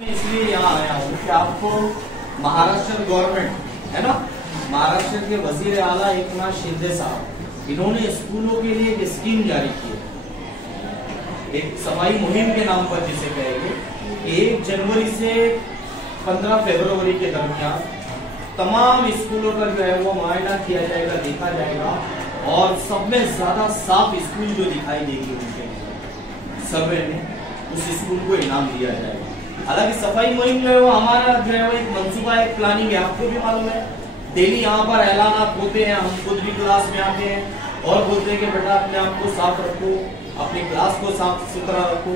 इसलिए यहाँ आया हूँ कि आपको महाराष्ट्र गवर्नमेंट है ना, महाराष्ट्र के वजीर आला एकनाथ शिंदे साहब, इन्होंने स्कूलों के लिए एक स्कीम जारी की है, एक सफाई मुहिम के नाम पर जिसे कहेंगे। 1 जनवरी से 15 फरवरी के दरमियान तमाम स्कूलों का जो है वो मुआयना किया जाएगा, देखा जाएगा और सब में ज्यादा साफ स्कूल जो दिखाई देगी उनके सर्वे में उस स्कूल को इनाम दिया जाएगा। हालांकि सफाई मुहिम जो है वो हमारा जो है वो एक मंसूबा है, प्लानिंग है, आपको भी मालूम है। डेली यहाँ पर ऐलानात होते हैं, हम खुद भी क्लास में आते हैं और बोलते हैं कि बेटा अपने आप को साफ रखो, अपनी क्लास को साफ सुथरा रखो।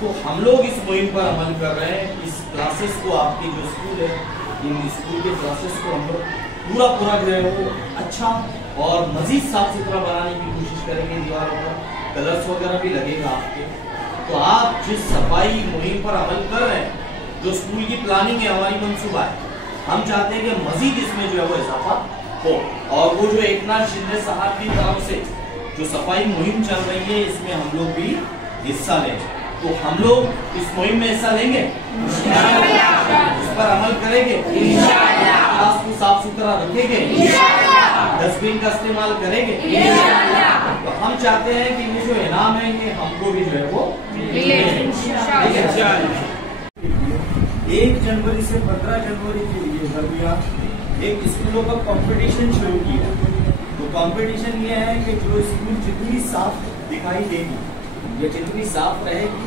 तो हम लोग इस मुहिम पर अमल कर रहे हैं। इस क्लासेस को, आपकी जो स्कूल है, इन स्कूल के क्लासेस को हम लोग पूरा जो है वो अच्छा और मजीद साफ सुथरा बनाने की कोशिश करेंगे। दीवारों पर कलर्स वगैरह भी लगेगा आपके। तो आप जिस सफाई मुहिम पर अमल कर रहे हैं, जो स्कूल की प्लानिंग है, हमारी मंसूबा है, हम चाहते हैं कि मजीद इसमें जो है वो इजाफा हो। और वो जो एकनाथ शिंदे साहब की तरफ से जो सफाई मुहिम चल रही है, इसमें हम लोग भी हिस्सा लें। तो हम लोग इस मुहिम में हिस्सा लेंगे, इस पर अमल करेंगे, क्लास को साफ सुथरा रखेंगे, डस्टबिन का इस्तेमाल करेंगे। तो हम चाहते हैं कि ये जो इनाम है ये हमको भी जो है वो मिले। 1 जनवरी से 15 जनवरी के लिए दरमियान एक स्कूलों का कंपटीशन शुरू किया। तो कंपटीशन ये है कि जो स्कूल जितनी साफ दिखाई देगी या जितनी साफ रहेगी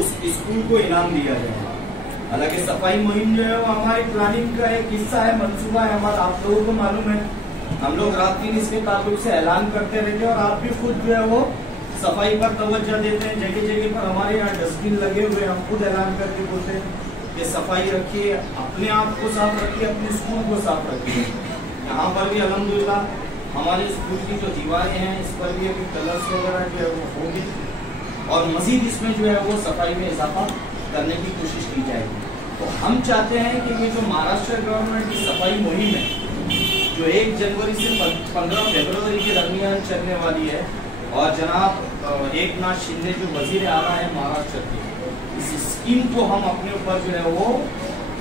उस स्कूल को इनाम दिया जाएगा। हालांकि सफाई मुहिम जो है वो हमारी प्लानिंग का एक हिस्सा है, मंसूबा है हमारा, आप लोगों को मालूम है। हम लोग रात दिन इसके ताल्लुक से ऐलान करते रहते हैं और आप भी खुद जो है वो सफाई पर तवज्जो देते हैं। जगह जगह पर हमारे यहाँ डस्टबिन लगे हुए, हम खुद ऐलान करके बोलते हैं कि सफाई रखिए, अपने आप को साफ रखिए, अपने स्कूल को साफ रखिए। यहाँ पर भी अल्हम्दुलिल्लाह हमारे स्कूल की जो दीवारें हैं इस पर भी अभी कलर्स वगैरह जो है वो होंगे और मजीद इसमें जो है वो सफाई में इजाफा करने की कोशिश की जाएगी। तो हम चाहते हैं कि ये जो महाराष्ट्र गवर्नमेंट की सफाई मुहिम है, जो 1 जनवरी से 15 फरवरी के दरमियान चलने वाली है, और जनाब एकनाथ शिंदे जो वजीर आला है महाराष्ट्र के, इस स्कीम को हम अपने ऊपर जो है वो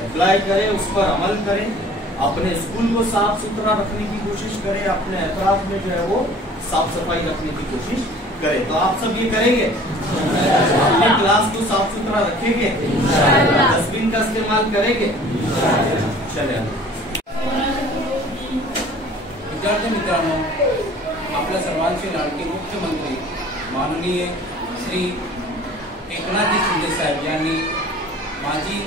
अप्लाई करें, उस पर अमल करें, अपने स्कूल को साफ सुथरा रखने की कोशिश करें, अपने अतराफ में जो है वो साफ सफाई रखने की कोशिश करें। तो आप सब ये करेंगे, अपने क्लास को साफ सुथरा रखेंगे, डस्टबिन का इस्तेमाल करेंगे। चले विद्यार्थी मित्रांनो, आपल्या सर्वांचे लाडके मुख्यमंत्री माननीय श्री एकनाथजी शिंदे साहेब यांनी माझी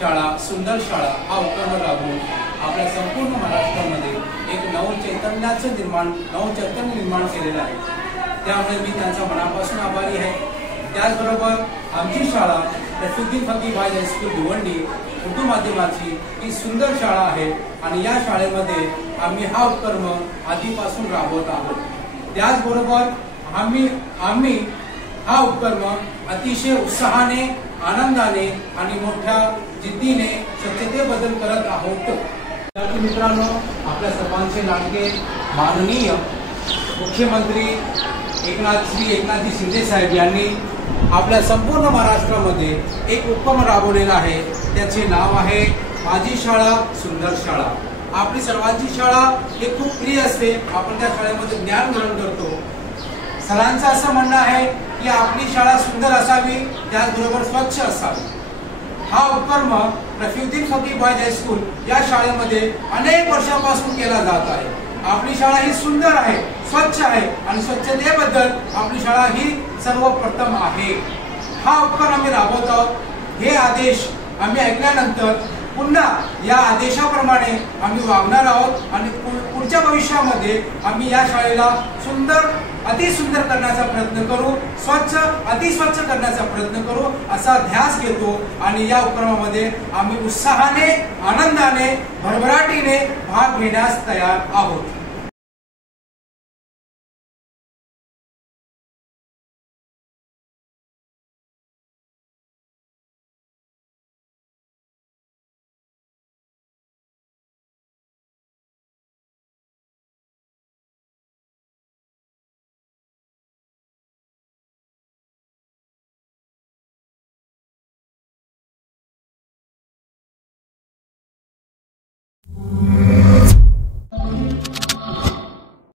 शाळा सुंदर शाळा हा उपक्रम राबवून आपल्या संपूर्ण महाराष्ट्रामध्ये एक नवचैतन्य निर्माण केलेलं आहे। त्यामुळे मी त्यांचा मनापासून आभारी आहे। त्याचबरोबर आमची शाळा रफीउद्दीन फकीर भाई हायस्कूल भिवंडी उर्दू माध्यमाची ही सुंदर शाळा आहे आणि या शाळेमध्ये आम्ही हा उपक्रम आधीपासून राबवत आहोत। त्याचबरोबर आम्ही हा उपक्रम अतिशय उत्साहाने, आनंदाने आणि मोठ्या जिद्दीने स्वच्छतेबद्दल करत आहोत। विद्यार्थी मित्रांनो, आपल्या सर्वांचे लाडके माननीय मुख्यमंत्री एकनाथजी शिंदे साहेब यांनी आपल्या संपूर्ण महाराष्ट्रामध्ये एक उपक्रम राबवलेला आहे। त्याचे नाव आहे माझी शाळा सुंदर शाळा। आपली सर्वांची शाळा हे खूप प्रिय असते, आपण त्या शाळेमध्ये ज्ञान ग्रहण करतो। सरांचं असं म्हणणं आहे की आपली शाळा सुंदर असावी, त्याचबरोबर स्वच्छ असावी। हा उपक्रम रफीउद्दीन फकीर भाई हायस्कूल या शाळेमध्ये अनेक वर्षांपासून केला जात आहे। आपली शाळा ही सुंदर आहे, स्वच्छ आहे आणि स्वच्छतेबद्दल आपली शाळा ही सर्वप्रथम आहे। हा उपक्रम आम्ही राबवत आहोत। हे आदेश आम्ही ऐकल्यानंतर पुन्हा या आदेशाप्रमाणे आम्ही वागणार आहोत आणि पुढच्या भविष्यामध्ये आम्ही या शाळेला सुंदर, अतिसुंदर करण्याचा प्रयत्न करू, स्वच्छ, अतिस्वच्छ करण्याचा प्रयत्न करू असा ध्यास घेतो आणि या उपक्रमामध्ये आम्ही उत्साहाने, आनंदाने, भरभराटीने भाग घेण्यास तयार आहोत।